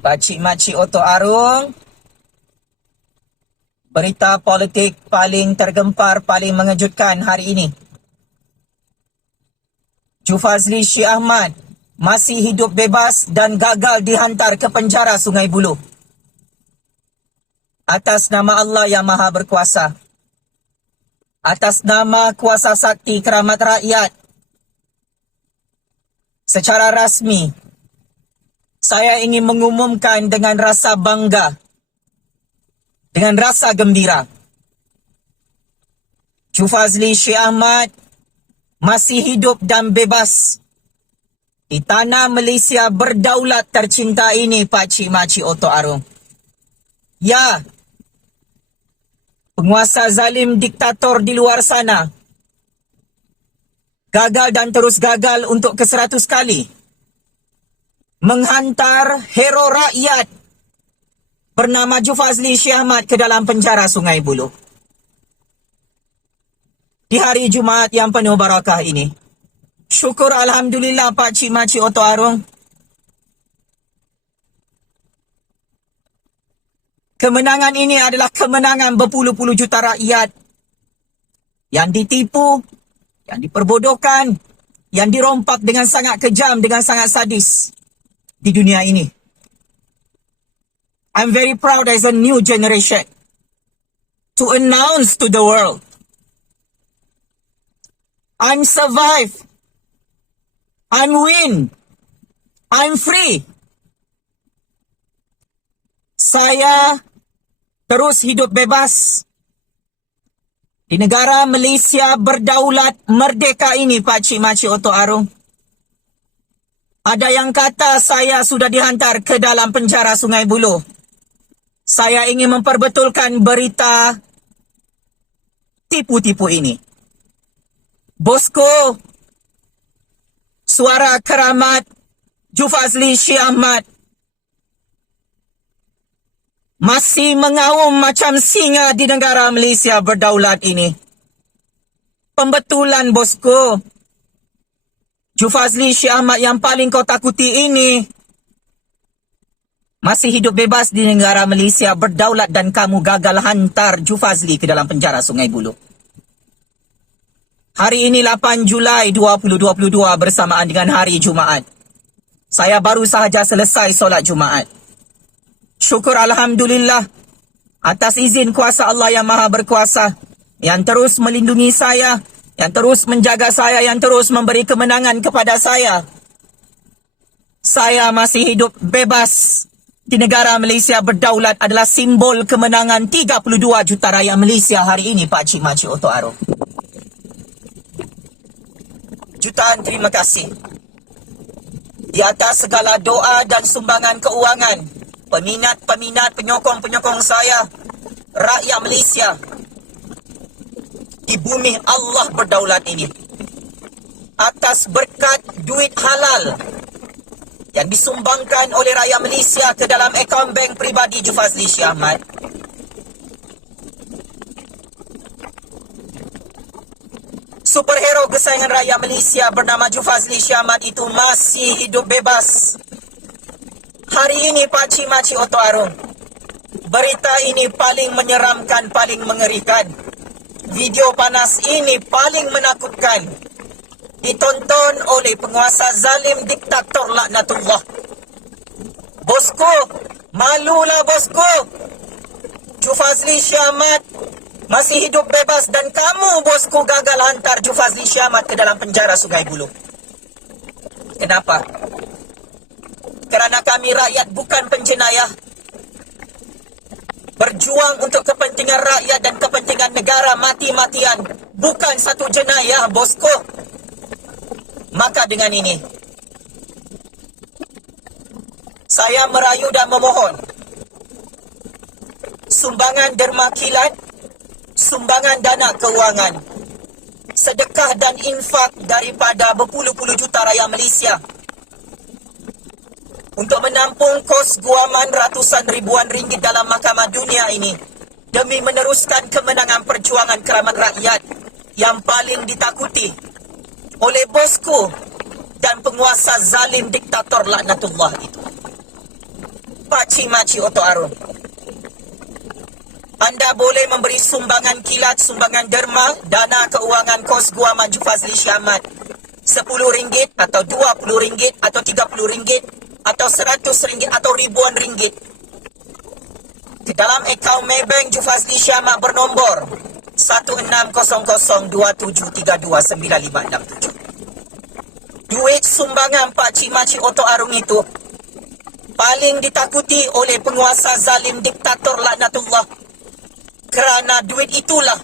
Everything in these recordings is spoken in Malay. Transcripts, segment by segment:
Pakcik-makcik Oto Arung, berita politik paling tergempar, paling mengejutkan hari ini. Jufazli Syekh Ahmad masih hidup bebas dan gagal dihantar ke penjara Sungai Buloh. Atas nama Allah yang Maha Berkuasa, atas nama kuasa sakti keramat rakyat, secara rasmi, saya ingin mengumumkan dengan rasa bangga, dengan rasa gembira, Jufazli Syekh Ahmad masih hidup dan bebas di tanah Malaysia berdaulat tercinta ini, pakcik-makcik Oto Arung. Ya, penguasa zalim diktator di luar sana gagal dan terus gagal untuk ke-100 kali menghantar hero rakyat bernama Jufazli Syekh Ahmad ke dalam penjara Sungai Buloh. Di hari Jumaat yang penuh barakah ini, syukur Alhamdulillah pakcik-makcik Oto Arung, kemenangan ini adalah kemenangan berpuluh-puluh juta rakyat yang ditipu, yang diperbodohkan, yang dirompak dengan sangat kejam, dengan sangat sadis di dunia ini. I'm very proud as a new generation to announce to the world, I'm survive, I'm win, I'm free. Saya terus hidup bebas di negara Malaysia berdaulat merdeka ini, pakcik-makcik Oto Arung. Ada yang kata saya sudah dihantar ke dalam penjara Sungai Buloh. Saya ingin memperbetulkan berita tipu-tipu ini. Bosku, suara keramat Jufazli Syekh Ahmad masih mengaum macam singa di negara Malaysia berdaulat ini. Pembetulan, bosku. Jufazli Syekh Ahmad yang paling kau takuti ini masih hidup bebas di negara Malaysia berdaulat dan kamu gagal hantar Jufazli ke dalam penjara Sungai Buloh. Hari ini 8 Julai 2022 bersamaan dengan hari Jumaat. Saya baru sahaja selesai solat Jumaat. Syukur Alhamdulillah atas izin kuasa Allah yang Maha Berkuasa yang terus melindungi saya, yang terus menjaga saya, yang terus memberi kemenangan kepada saya. Saya masih hidup bebas di negara Malaysia berdaulat adalah simbol kemenangan 32 juta rakyat Malaysia hari ini, pakcik-makcik Oto Arung. Jutaan terima kasih. Di atas segala doa dan sumbangan keuangan, peminat-peminat, penyokong-penyokong saya, rakyat Malaysia di bumi Allah berdaulat ini, atas berkat duit halal yang disumbangkan oleh rakyat Malaysia ke dalam akaun bank pribadi Jufazli Syekh Ahmad, superhero kesayangan rakyat Malaysia bernama Jufazli Syekh Ahmad itu masih hidup bebas. Hari ini, pakcik-makcik Oto Arung, berita ini paling menyeramkan, paling mengerikan. Video panas ini paling menakutkan. Ditonton oleh penguasa zalim diktator laknatullah. Bosku, malulah bosku. Jufazli Syekh Ahmad masih hidup bebas dan kamu, bosku, gagal hantar Jufazli Syekh Ahmad ke dalam penjara Sungai Buloh. Kenapa? Kerana kami rakyat bukan penjenayah. Berjuang untuk kepentingan rakyat dan kepentingan negara mati-matian bukan satu jenayah, bosku. Maka dengan ini, saya merayu dan memohon sumbangan derma kilat, sumbangan dana keuangan, sedekah dan infak daripada berpuluh-puluh juta rakyat Malaysia untuk menampung kos guaman ratusan ribuan ringgit dalam mahkamah dunia ini demi meneruskan kemenangan perjuangan keramat rakyat yang paling ditakuti oleh bosku dan penguasa zalim diktator laknatullah itu. Pakcik Makcik Oto Arun. Anda boleh memberi sumbangan kilat, sumbangan derma, dana keuangan kos gua Maju Fazli Syahmat. RM10 atau RM20 atau RM30 atau RM100 atau ribuan ringgit. Ke dalam akaun Maybank Jufazli Syahmat bernombor 160027329567. Duit sumbangan Pakcik Makcik Oto Arun itu paling ditakuti oleh penguasa zalim diktator laknatullah. Kerana duit itulah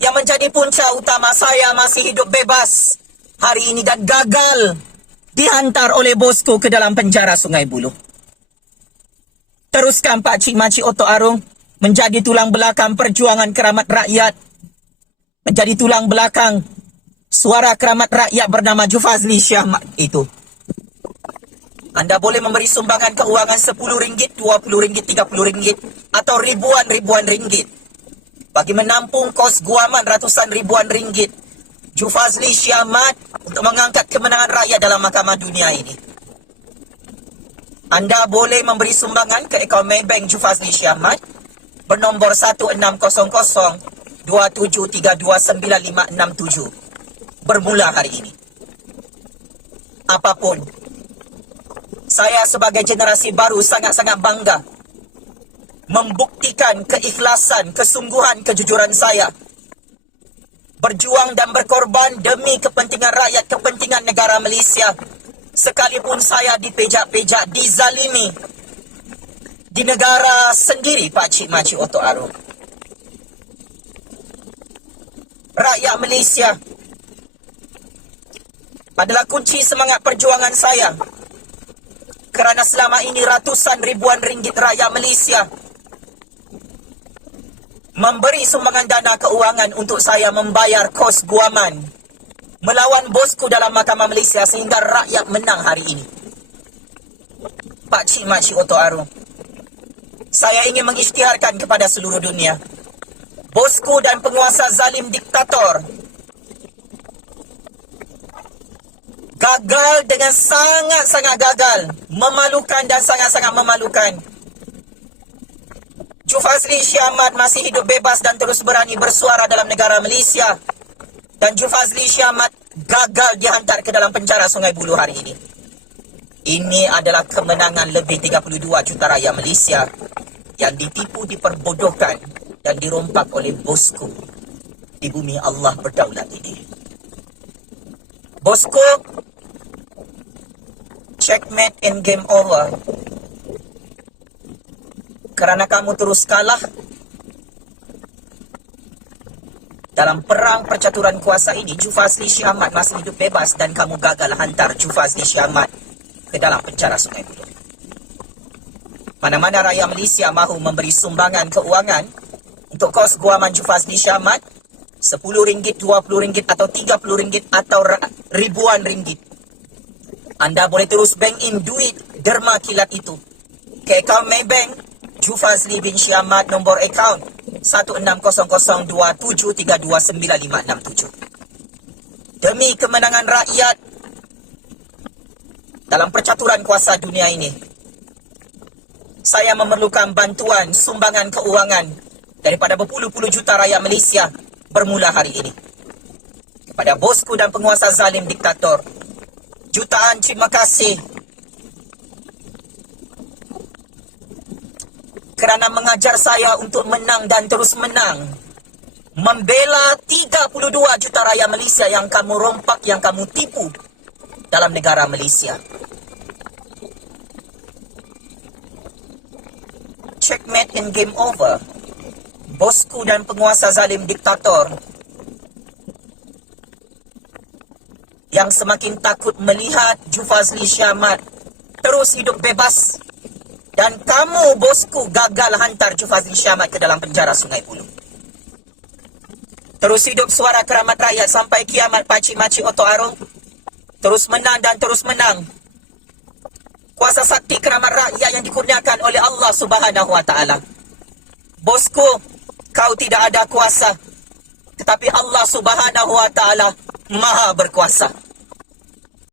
yang menjadi punca utama saya masih hidup bebas hari ini dan gagal dihantar oleh bosku ke dalam penjara Sungai Buloh. Teruskan Pakcik Makcik Oto Arun menjadi tulang belakang perjuangan keramat rakyat, menjadi tulang belakang suara keramat rakyat bernama Jufazli Syahmat itu. Anda boleh memberi sumbangan keuangan RM10, RM20, RM30 atau ribuan ringgit bagi menampung kos guaman ratusan ribuan ringgit Jufazli Syahmat untuk mengangkat kemenangan rakyat dalam mahkamah dunia ini. Anda boleh memberi sumbangan ke akaun Maybank Jufazli Syahmat bernombor 160027329567 bermula hari ini. Apapun, saya sebagai generasi baru sangat-sangat bangga membuktikan keikhlasan, kesungguhan, kejujuran saya berjuang dan berkorban demi kepentingan rakyat, kepentingan negara Malaysia. Sekalipun saya dipejak-pejak, dizalimi di negara sendiri Pakcik Makcik Oto Arun. Rakyat Malaysia adalah kunci semangat perjuangan saya. Kerana selama ini ratusan ribuan ringgit rakyat Malaysia memberi sumbangan dana keuangan untuk saya membayar kos guaman melawan bosku dalam mahkamah Malaysia sehingga rakyat menang hari ini. Pakcik Makcik Oto Arun, saya ingin mengisytiharkan kepada seluruh dunia, bosku dan penguasa zalim diktator gagal dengan sangat-sangat gagal, memalukan dan sangat-sangat memalukan. Jufazli Syahmat masih hidup bebas dan terus berani bersuara dalam negara Malaysia. Dan Jufazli Syahmat gagal dihantar ke dalam penjara Sungai Buloh hari ini. Ini adalah kemenangan lebih 32 juta rakyat Malaysia yang ditipu, diperbodohkan dan dirompak oleh bosku di bumi Allah berdaulat ini. Bosku, checkmate and game over. Kerana kamu terus kalah dalam perang percaturan kuasa ini, Jufazli Syahmat masih hidup bebas dan kamu gagal hantar Jufazli Syahmat ke dalam penjara Sungai Buloh. Mana-mana rakyat Malaysia mahu memberi sumbangan keuangan untuk kos guaman Jufazli Syahmat, RM10, RM20 atau RM30 atau ribuan ringgit. Anda boleh terus bank in duit derma kilat itu ke akaun Maybank Jufazli bin Syahmat, nombor akaun 160027329567. Demi kemenangan rakyat dalam percaturan kuasa dunia ini, saya memerlukan bantuan sumbangan keuangan daripada berpuluh-puluh juta rakyat Malaysia bermula hari ini. Kepada bosku dan penguasa zalim diktator, jutaan terima kasih kerana mengajar saya untuk menang dan terus menang. Membela 32 juta rakyat Malaysia yang kamu rompak, yang kamu tipu dalam negara Malaysia. Checkmate and game over. Bosku dan penguasa zalim diktator yang semakin takut melihat Jufazli Syahmat terus hidup bebas. Dan kamu, bosku, gagal hantar Jufazli Syahmat ke dalam penjara Sungai Buloh. Terus hidup suara keramat rakyat sampai kiamat Pakcik Makcik Oto Arun. Terus menang dan terus menang. Kuasa sakti keramat rakyat yang dikurniakan oleh Allah Subhanahu Wa Taala. Bosku, kau tidak ada kuasa, tetapi Allah Subhanahu Wa Taala Maha berkuasa.